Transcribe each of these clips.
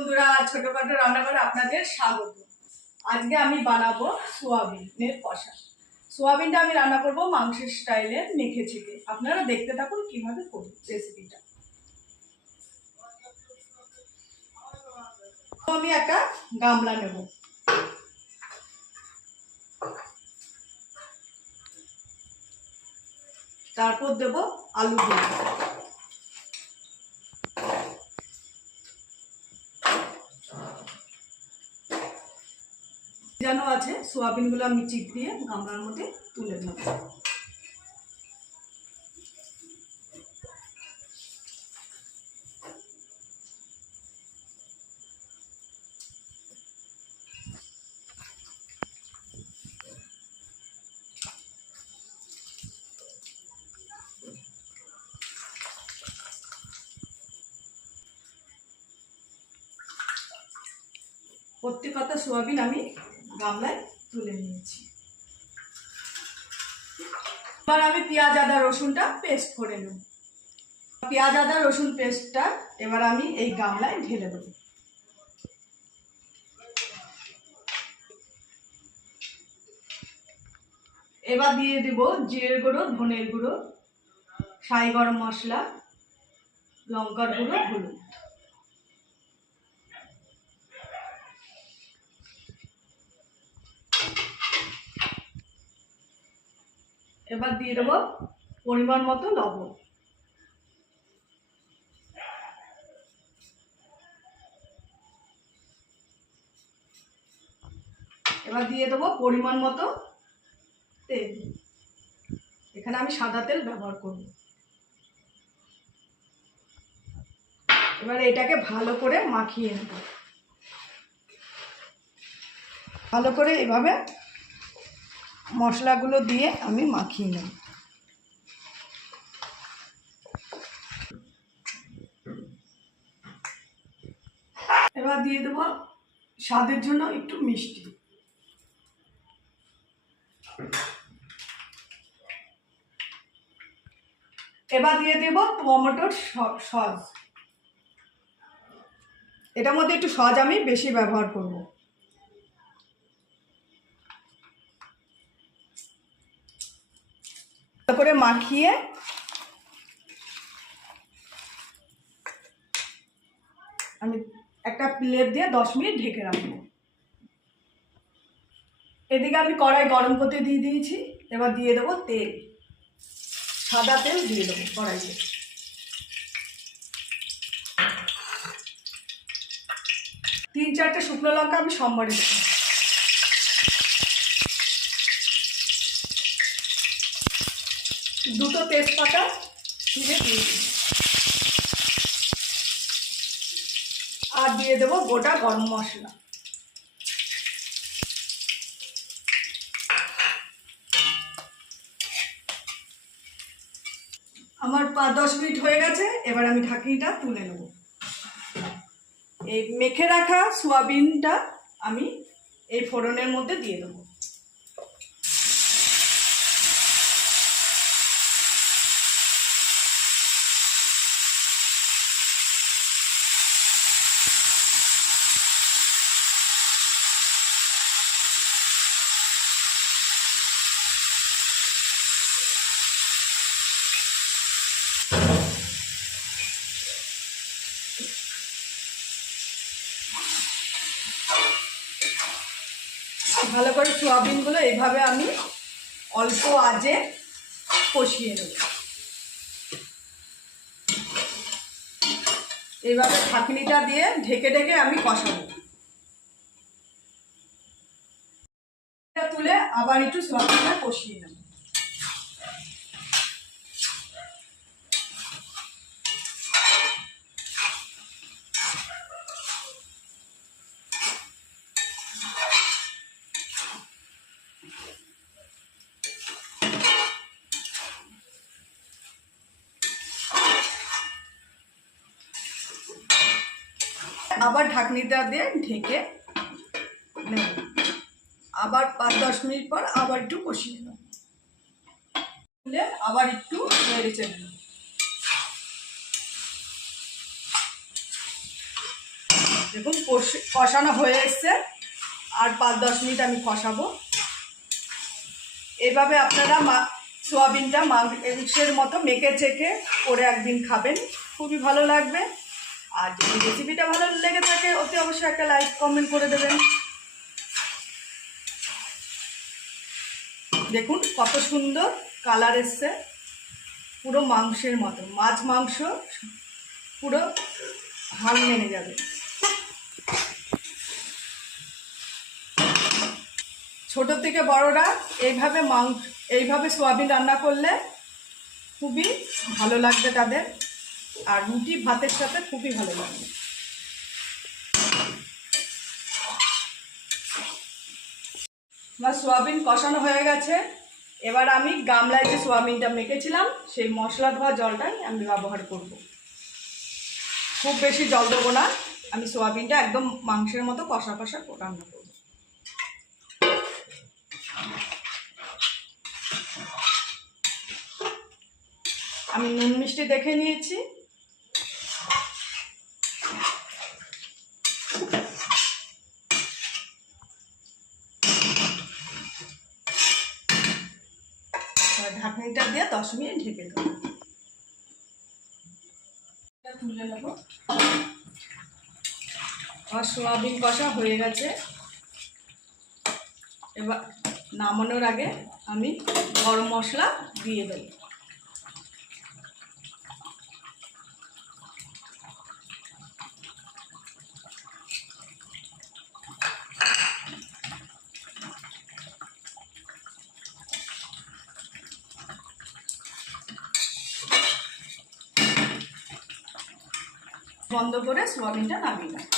বন্ধুরা ছোটখাটো রান্না করে আপনাদের স্বাগত। আজকে আমি বানাবো সোয়াবিনের কষা। সোয়াবিনটা আমি রান্না করব মাংসের স্টাইলে মেখে ছেঁকে। আপনারা দেখতে থাকুন কীভাবে করি রেসিপিটা আমি একটা গামলা নেব। তারপর দেব আলু দিয়ে যেন আছে সোয়াবিনগুলো আমি চিপ দিয়ে গামলার মধ্যে তুলে নেব। প্রত্যেকটা সোয়াবিন আমি গামলায় তুলে নিয়েছি। এবার আমি পেঁয়াজ, আদা, রসুনটা পেস্ট করে নেব। পেঁয়াজ, আদা, রসুন পেস্টটা এবার আমি এই গামলায় ঢেলে দেব। এবার দিয়ে দেব জিরের গুঁড়ো, ধনের গুঁড়ো, সাই গরম মশলা, লঙ্কার গুঁড়ো, হলুদ। এবার দিয়ে দেবো পরিমাণ মতো লবণ। এবার দিয়ে দেবো পরিমাণ মতো তেল। এখানে আমি সাদা তেল ব্যবহার করব। এবার এটাকে ভালো করে মাখিয়ে নেব। ভালো করে এভাবে মশলাগুলো দিয়ে আমি মাখিয়ে নেব। এবার দিয়ে দেবো স্বাদের জন্য একটু মিষ্টি। এবার দিয়ে দেব টমেটোর সস। এটার মধ্যে একটু সস আমি বেশি ব্যবহার করব ভালো করে মাখিয়ে আমি একটা প্লেট দিয়ে দশ মিনিট ঢেকে রাখব। এদিকে আমি কড়াই গরম করতে দিয়ে দিয়েছি, এবার দিয়ে দেবো তেল। সাদা তেল দিয়ে দেবো কড়াইতে। তিন চারটে শুকনো লঙ্কা আমি সম্বারে দেবো দুটো তেজপাতা ছিঁড়ে দিয়ে দিই। আর দিয়ে দেবো গোটা গরম মশলা। আমার পাঁচ দশ মিনিট হয়ে গেছে, এবার আমি ঢাকনিটা তুলে নেব। এই মেখে রাখা সোয়াবিনটা আমি এই ফোড়নের মধ্যে দিয়ে দেবো। ভালো করে সোয়াবিনগুলো এইভাবে আমি অল্প আজে কষিয়ে নেব। এইভাবে ঢাকনিটা দিয়ে ঢেকে ঢেকে আমি কষাবো। তুলে আবার একটু সোয়াবিনটা কষিয়ে নেব। আবার ঢাকনিটা দিয়ে ঢেকে নেব। আবার পাঁচ দশ মিনিট পর আবার একটু কষিয়ে নেব। আবার একটু নেড়ে চেড়ে নেব। দেখুন, কষ- কষানো হয়ে এসছে। আর পাঁচ দশ মিনিট আমি কষাবো। এভাবে আপনারা মা, সোয়াবিনটা মাংসের মতো মেখে চেখে করে একদিন খাবেন। খুবই ভালো লাগবে। আর যদি রেসিপিটা ভালো লেগে থাকে, অতি অবশ্যই একটা লাইক কমেন্ট করে দেবেন। দেখুন কত সুন্দর কালার এসছে। পুরো মাংসের মতো। মাছ মাংস পুরো হাল মেনে যাবে। ছোট থেকে বড়রা এইভাবে মাংস এইভাবে সোয়াবিন রান্না করলে খুবই ভালো লাগবে তাদের। আর রুটি ভাতের সাথে খুবই ভালো লাগে। আমার সোয়াবিন কষানো হয়ে গেছে। এবার আমি গামলায় যে সোয়াবিনটা মেখেছিলাম, সেই মশলা ধোয়া জলটাই আমি ব্যবহার করব। খুব বেশি জল দেবো না, আমি সোয়াবিনটা একদম মাংসের মতো কষা কষা রান্না করব। আমি নুন মিষ্টি দেখে নিয়েছি। ঢাকনিটা দিয়ে দশ মিনিট ঢেকে দেবো। তুলে নেব। আমার সোয়াবিন কষা হয়ে গেছে। এবার নামানোর আগে আমি গরম মশলা দিয়ে দেবো। বন্ধ করে সোয়াবিনটা নামিয়ে নেব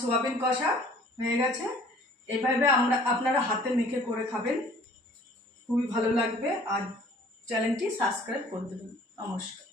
সোয়াবিন কষা হয়ে গেছে। এভাবে আমরা আপনারা হাতে মেখে করে খাবেন। খুবই ভালো লাগবে। আর চ্যানেলটি সাবস্ক্রাইব করে দেবেন। নমস্কার।